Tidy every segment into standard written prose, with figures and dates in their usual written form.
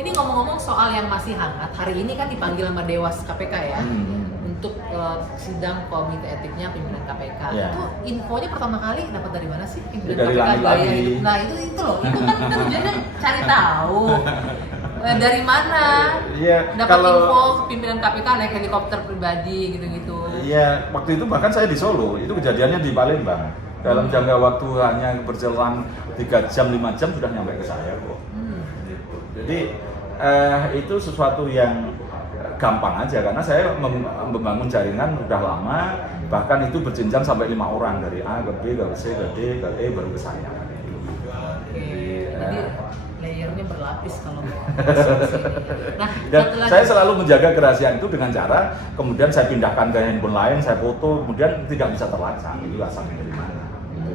Ini ngomong-ngomong soal yang masih hangat, hari ini kan dipanggil sama Dewas KPK ya, untuk sidang komite etiknya pimpinan KPK. Itu infonya pertama kali dapat dari mana sih pimpinan dari KPK gaya lagi. hidup? Nah itu loh, itu kan kita tujuannya cari tahu. Dari mana? Dapat info pimpinan KPK naik helikopter pribadi gitu-gitu. Iya, waktu itu bahkan saya di Solo, itu kejadiannya di Palembang. Dalam jangka waktu hanya berjalan 3 jam, 5 jam sudah nyampe ke saya kok. Gitu. Jadi itu sesuatu yang gampang aja karena saya membangun jaringan udah lama, bahkan itu berjenjang sampai 5 orang dari A ke B ke C ke D ke E baru ke saya. Jadi layernya berlapis kalau nah, saya selalu menjaga kerahasiaan itu dengan cara kemudian saya pindahkan ke handphone lain, saya foto, kemudian tidak bisa terlacak itu asalnya dari mana.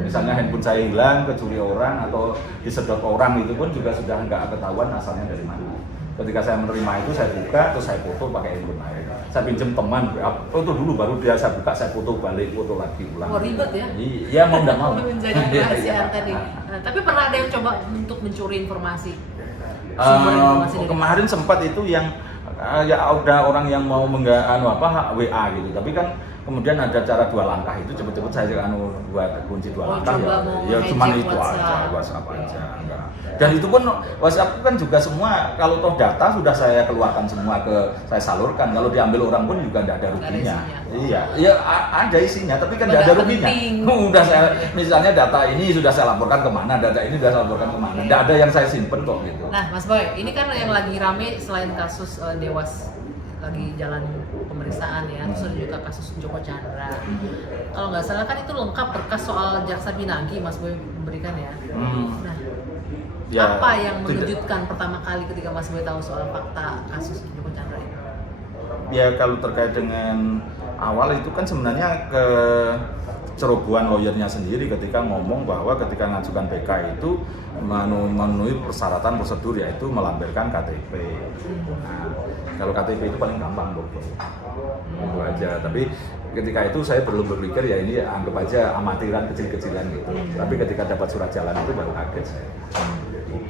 Misalnya handphone saya hilang, kecuri orang atau disedot orang, itu pun juga sudah nggak ketahuan asalnya dari mana. Ketika saya menerima itu, saya buka, terus saya foto pakai handphone lain. Saya pinjam teman, foto dulu, baru dia saya buka, saya foto balik, foto lagi, ulang. Oh ribet ya? Iya, mau nggak mau. Menjadi kerahasiaan tadi. Nah, tapi pernah ada yang coba untuk mencuri informasi? Informasi kemarin sempat itu yang ya ada orang yang mau WA gitu, tapi kan kemudian ada cara 2 langkah itu cepet-cepet saya buat kunci 2 langkah ya cuma itu aja, WhatsApp aja enggak. Dan itu pun WhatsApp kan juga semua kalau toh data sudah saya keluarkan semua saya salurkan, kalau diambil orang pun juga tidak ada ruginya. Iya, ada isinya tapi kan tidak ada ruginya. Udah saya misalnya data ini sudah saya laporkan kemana, data ini sudah saya laporkan kemana, tidak ada yang saya simpen kok gitu. Nah Mas Boy, ini kan yang lagi rame selain kasus Dewas lagi jalan pemeriksaan ya, terus ada juga kasus Joko Chandra. Kalau nggak salah kan itu lengkap berkas soal jaksa pinangki Mas Boy memberikan ya. Nah, apa yang mengejutkan pertama kali ketika Mas Boy tahu soal fakta kasus Joko Chandra ini? Ya kalau terkait dengan awal itu kan sebenarnya kecerobohan lawyernya sendiri ketika ngomong bahwa ketika mengajukan PK itu memenuhi persyaratan prosedur yaitu melampirkan KTP. Nah, kalau KTP itu paling gampang itu aja. Tapi ketika itu saya belum berpikir ya ini anggap aja amatiran kecil-kecilan gitu. Tapi ketika dapat surat jalan itu baru kaget saya.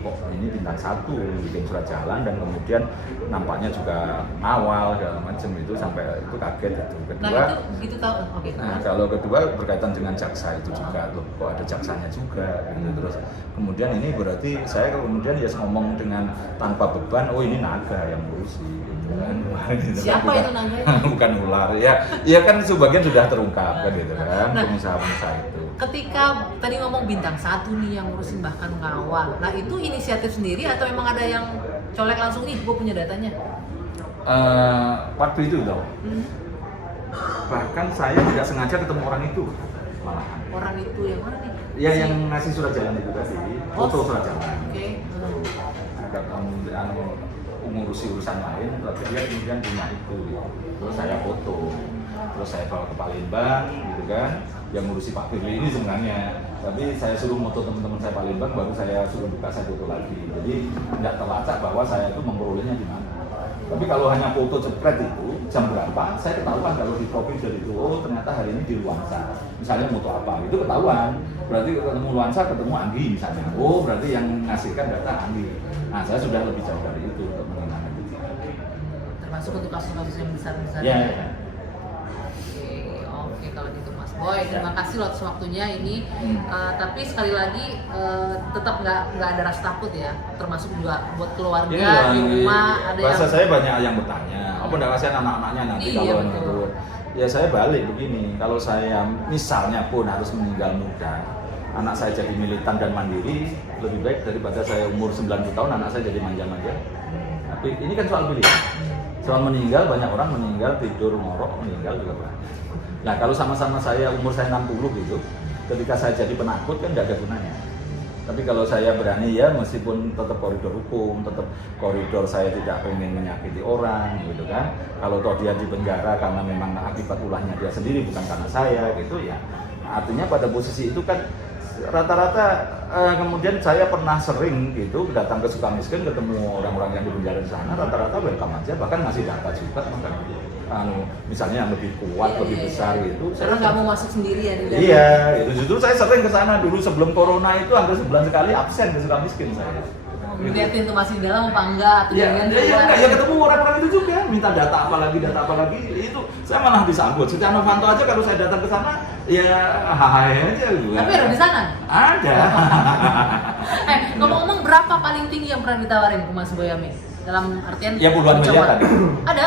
Kok ini bintang 1 bikin surat jalan dan kemudian nampaknya juga awal segala macam itu sampai itu kaget itu. Kedua, nah itu begitu tahu. Oke. Nah kalau kedua berkaitan dengan jaksa itu juga loh, kok ada jaksanya juga gitu. Terus kemudian ini berarti saya kemudian ya ngomong dengan tanpa beban, oh ini naga yang ngurusi gitu kan. Siapa itu naga? Bukan ular ya kan sebagian sudah terungkap kan gitu kan, pengusaha-pengusaha itu. Ketika tadi ngomong bintang 1 nih yang ngurusin bahkan ngawal, nah itu inisiatif sendiri atau memang ada yang colek langsung nih, gue punya datanya? Waktu itu loh, bahkan saya tidak sengaja ketemu orang itu malahan. Orang itu yang mana nih? Ya yang ngasih surat jalan itu tadi, foto surat jalan. Oke. Ada mengurusi urusan lain, tapi dia kemudian punya itu, terus saya foto, terus saya bawa ke Palembang, gitu kan, yang ngurusi Pak Firly ini sebenarnya, tapi saya suruh foto teman-teman saya Palembang, baru saya suruh buka saya foto lagi, jadi tidak terlacak bahwa saya itu memperolehnya di mana. Tapi kalau hanya foto jepret itu jam berapa, saya ketahuan kalau di profil dari itu, oh ternyata hari ini di Luansa, misalnya foto apa, itu ketahuan. Berarti ketemu Luansa, ketemu Anggi misalnya, oh berarti yang ngasihkan data Anggi. Nah saya sudah lebih jauh dari itu untuk mengenai. Termasuk untuk kasus-kasus yang besar-besar. Ya. Oke, kalau gitu Mas Boy, terima kasih loh atas waktunya ini. Tapi sekali lagi tetap nggak ada rasa takut ya, termasuk juga buat keluarga di rumah. Ada bahasa yang saya banyak yang bertanya, apa enggak kasihan anak-anaknya nanti kalau gitu. Ya saya balik begini, kalau saya misalnya pun harus meninggal muda, anak saya jadi militan dan mandiri, lebih baik daripada saya umur 90 tahun anak saya jadi manja-manja. Tapi ini kan soal pilihan. Soal meninggal, banyak orang meninggal tidur ngorok, meninggal juga banyak. Nah kalau sama-sama saya umur saya 60 gitu, ketika saya jadi penakut kan nggak ada gunanya. Tapi kalau saya berani ya meskipun tetap koridor hukum, tetap koridor saya tidak pengen menyakiti orang gitu kan. Kalau toh dia di penjara karena memang akibat ulahnya dia sendiri bukan karena saya gitu ya. Artinya pada posisi itu kan rata-rata kemudian saya pernah sering gitu datang ke Sukamiskin ketemu orang-orang yang di penjara di sana, rata-rata welcome aja, bahkan ngasih data juga misalnya yang lebih kuat, lebih besar gitu. Karena nggak mau masuk sendiri ya? Iya, itu justru saya sering ke sana dulu sebelum corona itu hampir sebulan sekali absen ke Sukamiskin saya. liatin tuh masih di dalam apa enggak atau Ya, jangan enggak, ya ketemu orang-orang itu juga, minta data apa lagi, itu saya malah disambut. Setia Novanto aja kalau saya datang ke sana, ya hai aja gue. Tapi ada di sana. Ada. Ngomong-ngomong berapa paling tinggi yang pernah ditawarin ke Mas Boyamin? Dalam artian Ya puluhan miliar mencoba- tadi. Ada.